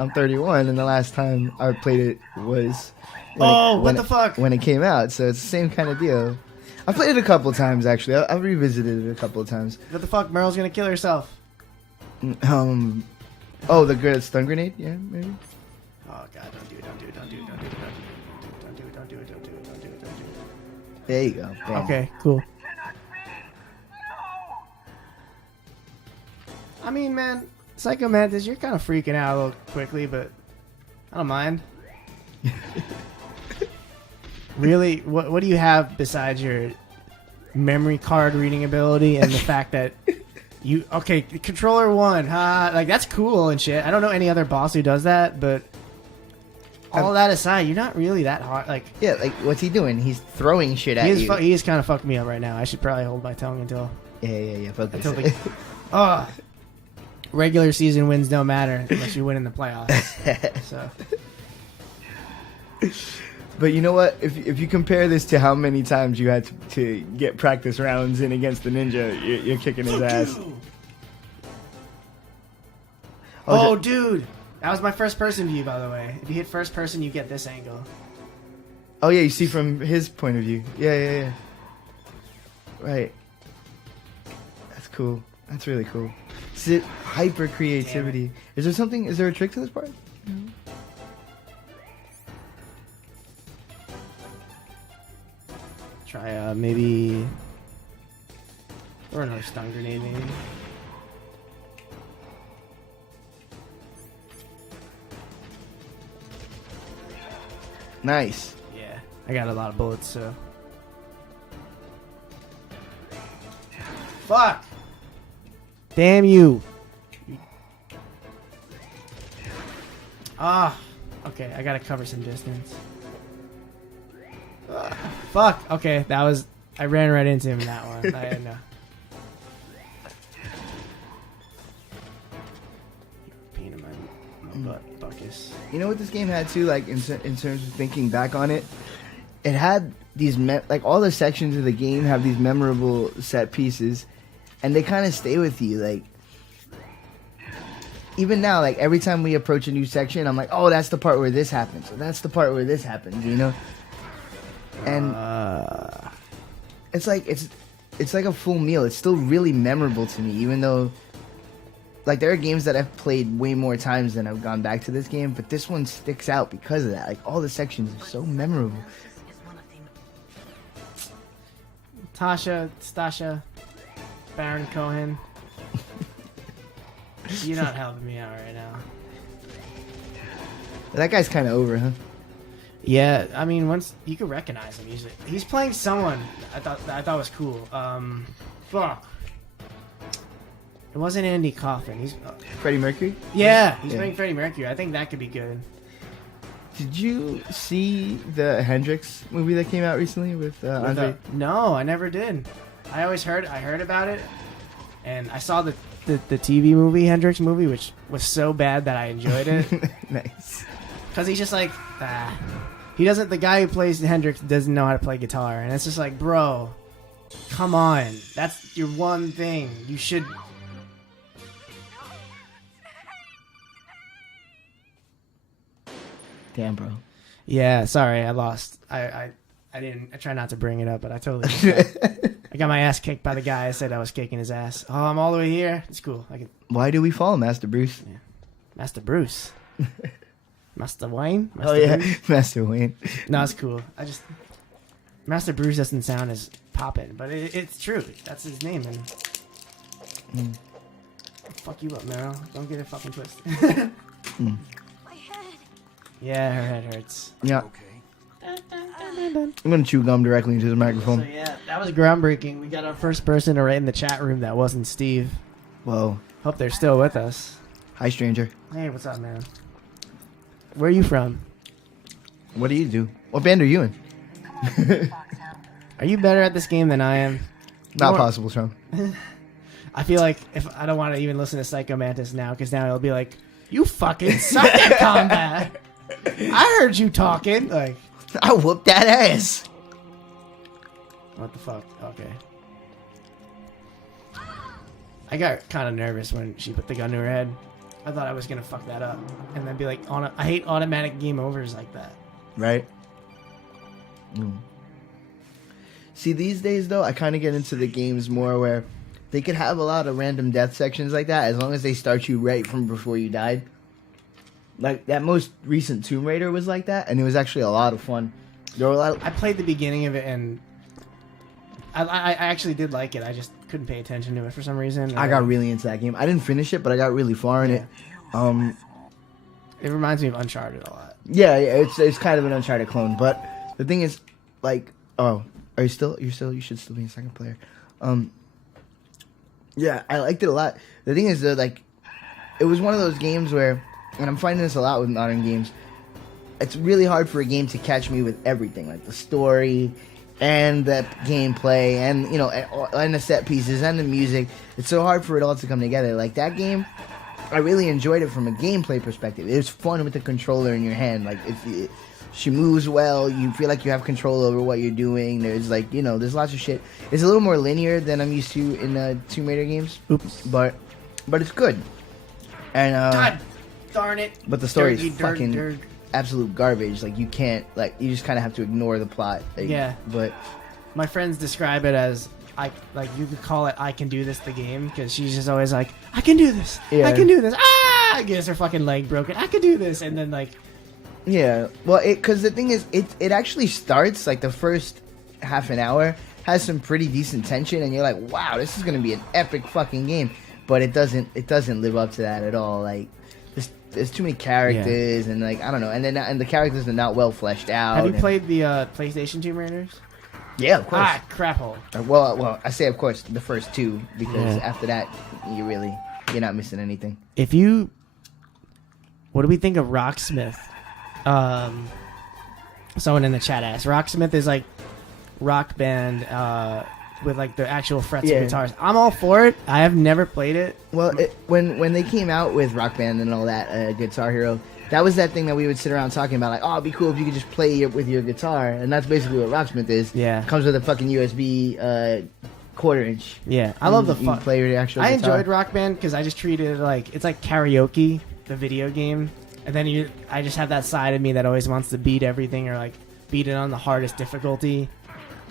I'm 31, and the last time I played it was what the fuck? When it came out. So it's the same kind of deal. I played it a couple times actually. I've revisited it a couple of times. What the fuck? Meryl's gonna kill herself. Oh, the stun grenade? Yeah, maybe. Oh god, don't do it, don't do it, don't do it, don't do it, don't do it, don't do it, don't do it, don't do it, don't do it. There you go. Bam. Okay, cool. I mean, man, Psycho Mantis, you're kind of freaking out a little quickly, but I don't mind. Really, what do you have besides your memory card reading ability and the fact that you controller 1, like that's cool and shit. I don't know any other boss who does that, but all that aside, you're not really that hard. Like, yeah, like what's he doing? He's throwing shit at you. He is kind of fucking me up right now. I should probably hold my tongue until Focus. Until regular season wins don't matter unless you win in the playoffs. So. But you know what? If you compare this to how many times you had to get practice rounds in against the ninja, you're kicking his ass. Oh, dude. That was my first person view, by the way. If you hit first person, you get this angle. Oh, yeah, you see from his point of view. Yeah. Right. That's cool. That's really cool. Hyper creativity. Is there a trick to this part? Mm-hmm. Try maybe, or another stun grenade maybe. Nice. Yeah, I got a lot of bullets, so. Fuck! Damn you! Okay, I gotta cover some distance. Fuck. Okay, I ran right into him in that one. I didn't know. Pain in my butt, Buckus. You know what this game had too? Like in terms of thinking back on it, it had these like all the sections of the game have these memorable set pieces, and they kind of stay with you. Like even now, like every time we approach a new section, I'm like, oh, that's the part where this happens. Or that's the part where this happens. You know. And it's like a full meal. It's still really memorable to me, even though like there are games that I've played way more times than I've gone back to this game, but this one sticks out because of that. Like all the sections are so memorable. Stasha, Baron Cohen. You're not helping me out right now. That guy's kind of over, huh? Yeah, I mean, once you could recognize him, he's playing someone I thought was cool. Fuck. It wasn't Andy Kaufman. He's Freddie Mercury. Yeah, he's playing Freddie Mercury. I think that could be good. Did you see the Hendrix movie that came out recently with Andre? No, I never did. I heard about it, and I saw the TV movie, Hendrix movie, which was so bad that I enjoyed it. Nice. Because he's just like, the guy who plays Hendrix doesn't know how to play guitar. And it's just like, bro, come on. That's your one thing. You should. Damn, bro. Yeah, sorry, I lost. I try not to bring it up, but I totally did. I got my ass kicked by the guy. I said I was kicking his ass. Oh, I'm all the way here. It's cool. Why do we follow Master Bruce? Yeah. Master Bruce. Master Wayne? Bruce? Master Wayne. No, it's cool. Master Bruce doesn't sound as poppin', but it's true. That's his name, and I'll fuck you up, Meryl. Don't get it fucking twisted. My head. Yeah, her head hurts. Yeah. Okay. I'm gonna chew gum directly into the microphone. So yeah, that was groundbreaking. We got our first person to write in the chat room that wasn't Steve. Whoa. Hope they're still with us. Hi, stranger. Hey, what's up, man? Where are you from? What do you do? What band are you in? Are you better at this game than I am? Not possible, Sean. I feel like if I don't want to even listen to Psycho Mantis now, because now it'll be like, you fucking suck at combat. I heard you talking. Like, I whooped that ass. what the fuck? Okay. I got kind of nervous when she put the gun to her head. I thought I was gonna fuck that up, and then be like, I hate automatic game overs like that. Right. See, these days though, I kind of get into the games more where they could have a lot of random death sections like that, as long as they start you right from before you died. Like that most recent Tomb Raider was like that, and it was actually a lot of fun. There were a lot. I played the beginning of it, and I actually did like it. I just couldn't pay attention to it for some reason. I got really into that game. I didn't finish it, but I got really far in it. It reminds me of Uncharted a lot. Yeah, it's kind of an Uncharted clone, but the thing is, like, oh, you should still be a second player. Yeah, I liked it a lot. The thing is that, like, it was one of those games where, and I'm finding this a lot with modern games, it's really hard for a game to catch me with everything, like the story and the gameplay and, you know, and the set pieces and the music. It's so hard for it all to come together. Like, that game, I really enjoyed it from a gameplay perspective. It was fun with the controller in your hand. Like, she moves well. You feel like you have control over what you're doing. There's, like, you know, there's lots of shit. It's a little more linear than I'm used to in Tomb Raider games. Oops. But it's good. And God darn it. but the story Dirty is fucking absolute garbage. Like, you can't, like, you just kind of have to ignore the plot. Like, Yeah. But My friends describe it as you could call it "I can do this" the game, because she's just always like, "I can do this, Yeah. I can do this." Ah, gets her fucking leg broken. I can do this, and then like, yeah, well, because the thing is, it actually starts, like, the first half an hour has some pretty decent tension, and you're like, wow, this is gonna be an epic fucking game. But it doesn't live up to that at all. Like, there's too many characters, and, like, I don't know, and the characters are not well fleshed out. have you played the PlayStation Tomb Raiders? Yeah, of course. Crap hole. Well, I say of course the first two, because Yeah. after that you're not missing anything. What do we think of Rocksmith? Someone in the chat asked. Rocksmith is like rock band with like the actual frets Yeah. and guitars. I'm all for it. I have never played it. Well, when they came out with Rock Band and all that, Guitar Hero, that was that thing that we would sit around talking about, like, oh, it'd be cool if you could just play with your guitar, and that's basically what Rocksmith is. Yeah. It comes with a fucking USB quarter-inch. Yeah, I love the You fun. play your actual I guitar. enjoyed Rock Band because I just treated it like it's like karaoke, the video game, and then I just have that side of me that always wants to beat everything or like beat it on the hardest difficulty.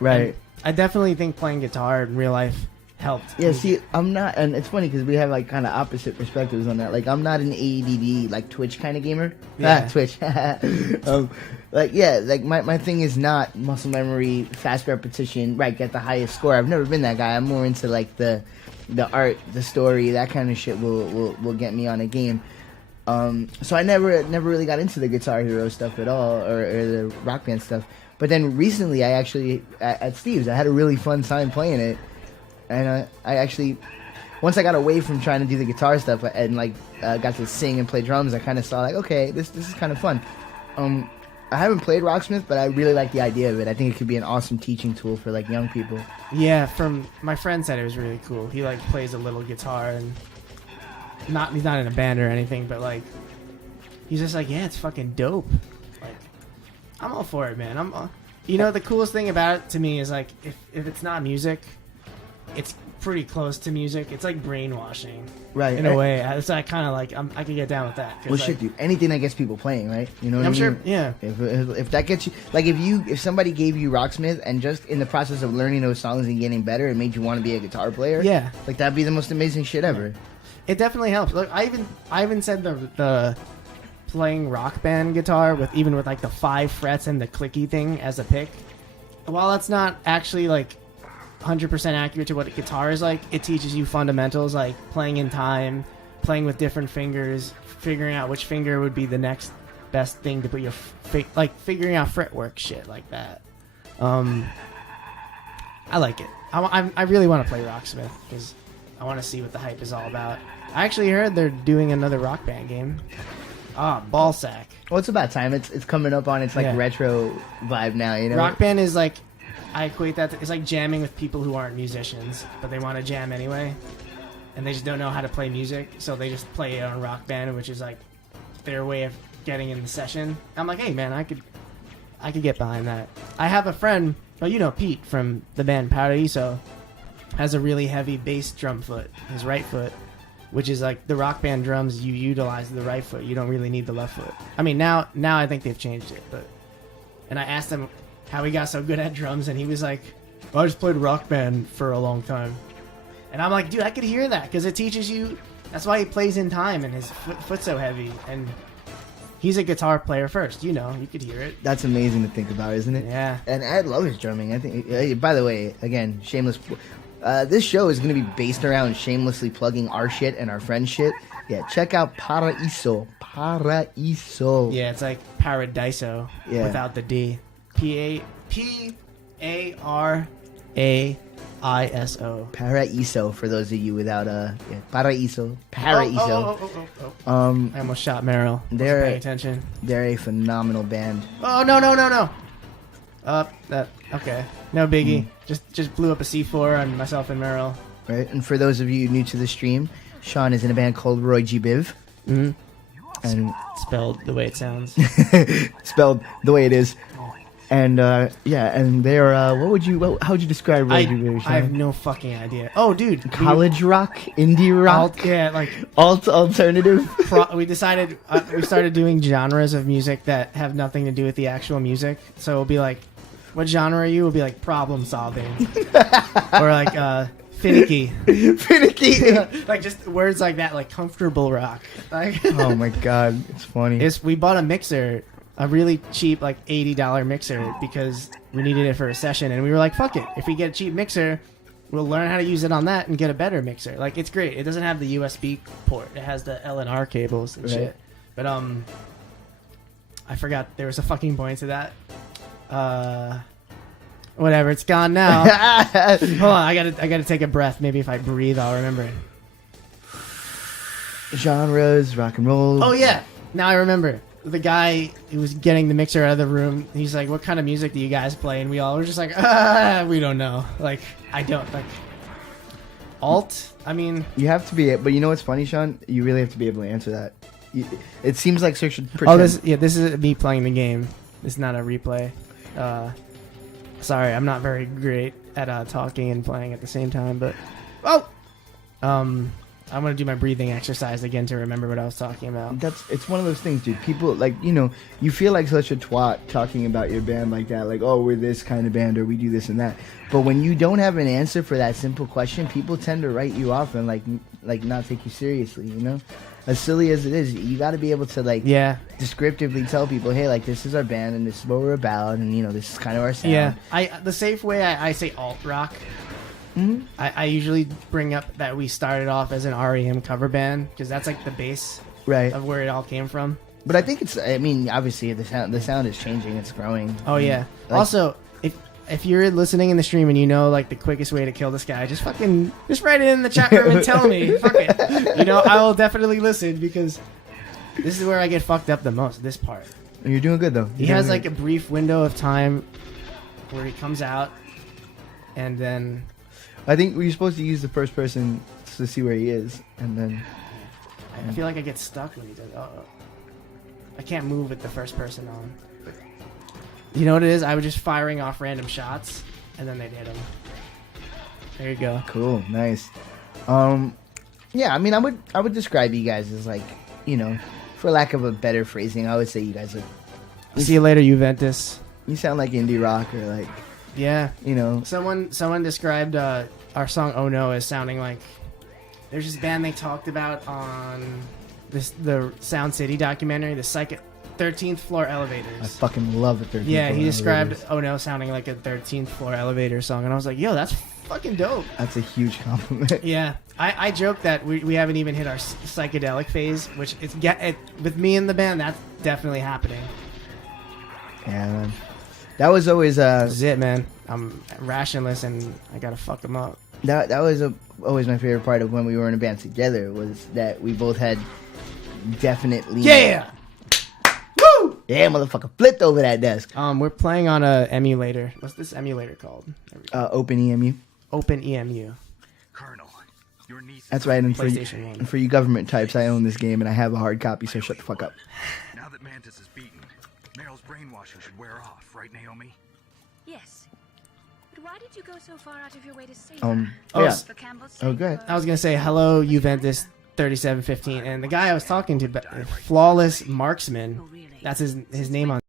Right. And I definitely think playing guitar in real life helped. Yeah, see, I'm not, and it's funny because we have, like, kind of opposite perspectives on that. Like, I'm not an ADD, like, Twitch kind of gamer. Yeah. Twitch. Like, yeah, like, my thing is not muscle memory, fast repetition, right, get the highest score. I've never been that guy. I'm more into, like, the art, the story, that kind of shit will get me on a game. So I never really got into the Guitar Hero stuff at all, or the Rock Band stuff. But then recently, I actually, at Steve's, I had a really fun time playing it. And I actually, once I got away from trying to do the guitar stuff and, like, got to sing and play drums, I kind of saw, like, okay, this is kind of fun. I haven't played Rocksmith, but I really like the idea of it. I think it could be an awesome teaching tool for, like, young people. Yeah, from my friend said it was really cool. He like plays a little guitar and he's not in a band or anything, but like he's just like, yeah, it's fucking dope. Like, I'm all for it, man. The coolest thing about it to me is like if it's not music, it's pretty close to music. It's like brainwashing, Right. in a way. So I kind of like I can get down with that. 'Cause, Well, like, shit, dude. Anything that gets people playing, right? You know what I'm I mean? sure. Yeah. If that gets you, like, if somebody gave you Rocksmith and just in the process of learning those songs and getting better, it made you want to be a guitar player. Yeah. Like, that'd be the most amazing shit ever. It definitely helps. Look, I even said the playing Rock Band guitar with like the 5 frets and the clicky thing as a pick. While it's not actually like 100% accurate to what a guitar is like, it teaches you fundamentals like playing in time, playing with different fingers, figuring out which finger would be the next best thing to put your like figuring out fretwork shit like that. I like it. I really want to play Rocksmith because I want to see what the hype is all about. I actually heard they're doing another Rock Band game. Ballsack. Well, it's about time. It's coming up on its, like, Yeah. retro vibe now, you know? Rock Band is like, I equate that to, it's like jamming with people who aren't musicians, but they want to jam anyway, and they just don't know how to play music, so they just play it on Rock Band, which is like their way of getting in the session. I'm like, hey man, I could get behind that. I have a friend, well, you know Pete from the band Paradiso, has a really heavy bass drum foot, his right foot, which is like the Rock Band drums. You utilize the right foot. You don't really need the left foot. I mean, now I think they've changed it, but. And I asked him how he got so good at drums, and he was like, I just played Rock Band for a long time. And I'm like, dude, I could hear that because it teaches you. That's why he plays in time and his foot's so heavy. And he's a guitar player first, you could hear it. That's amazing to think about, isn't it? Yeah. And I love his drumming. I think. By the way, again, shameless. This show is going to be based around shamelessly plugging our shit and our friends' shit. Yeah, check out Paraiso. Paraiso. Yeah, it's like Paradiso without the D. Paraiso. Paraiso for those of you without Paraiso. Paraiso. I almost shot Meryl. They're paying attention. They're a phenomenal band. Oh no. Okay. No biggie. Just blew up a C4 on myself and Meryl. Right, and for those of you new to the stream, Sean is in a band called Roy G. Biv. Mm-hmm. And spelled the way it sounds. Spelled the way it is. And and they're how would you describe Roy G. Biv? I have no fucking idea. Oh, dude, college rock, indie rock, alternative. We decided we started doing genres of music that have nothing to do with the actual music. So it'll be like, what genre are you? We'll be like problem solving, or like finicky, finicky, like just words like that, like comfortable rock. Like, oh my god, it's funny. We bought a mixer. A really cheap, like $80 mixer because we needed it for a session, and we were like, "Fuck it! If we get a cheap mixer, we'll learn how to use it on that and get a better mixer." Like, it's great. It doesn't have the USB port; it has the L and R cables and shit. But I forgot there was a fucking point to that. Whatever, it's gone now. Hold on, I gotta take a breath. Maybe if I breathe, I'll remember it. Genres, rock and roll. Oh yeah, now I remember. The guy who was getting the mixer out of the room, he's like, "What kind of music do you guys play?" And we all were just like, we don't know. Like, I don't like alt. I mean, you have to be, but you know what's funny, Sean? You really have to be able to answer that. It seems like such a pretend. This is me playing the game. It's not a replay. Sorry, I'm not very great at talking and playing at the same time. But I'm gonna do my breathing exercise again to remember what I was talking about. It's one of those things, dude. People you feel like such a twat talking about your band like that, like, oh, we're this kind of band or we do this and that. But when you don't have an answer for that simple question, people tend to write you off and like not take you seriously. As silly as it is, you got to be able to descriptively tell people, hey, like, this is our band and this is what we're about, and this is kind of our sound. Yeah, the safe way I say alt rock. Mm-hmm. I usually bring up that we started off as an REM cover band because that's like the base of where it all came from. But I think obviously the sound is changing, it's growing. Oh yeah. Also, if you're listening in the stream and like the quickest way to kill this guy, just write it in the chat room and tell me. Fuck it. I will definitely listen because this is where I get fucked up the most. This part. You're doing good though. He has like a brief window of time where he comes out, and then. I think we're supposed to use the first person to see where he is, and then... I feel like I get stuck when he does... I can't move with the first person on. You know what it is? I was just firing off random shots, and then they'd hit him. There you go. Cool, nice. Yeah, I mean, I would describe you guys as like, for lack of a better phrasing, I would say you guys are... See you later, Juventus. You sound like indie rock or like... Yeah. Someone described our song "Oh No" as sounding like there's this band they talked about on the Sound City documentary, the 13th Floor Elevators. I fucking love the 13th floor. Yeah, he described elevators. "Oh No" sounding like a 13th Floor elevator song, and I was like, yo, that's fucking dope. That's a huge compliment. Yeah. I joke that we haven't even hit our psychedelic phase, which with me in the band, that's definitely happening. Yeah, man. That was always this is it, man. I'm rationless and I gotta fuck them up. That was always my favorite part of when we were in a band together was that we both had definitely woo motherfucker flipped over that desk. We're playing on a emulator. What's this emulator called? OpenEMU. OpenEMU. Colonel, your niece. That's right. And for you government types, I own this game and I have a hard copy. So shut the fuck up. Now that Mantis is beaten, Meryl's brainwashing should wear off, right, Naomi? Yes. But why did you go so far out of your way to save her? Yeah. For Campbell's sake, Oh, good. or- I was gonna say hello, Juventus. 3715, and the guy I was talking to, Flawless Marksman, that's his name on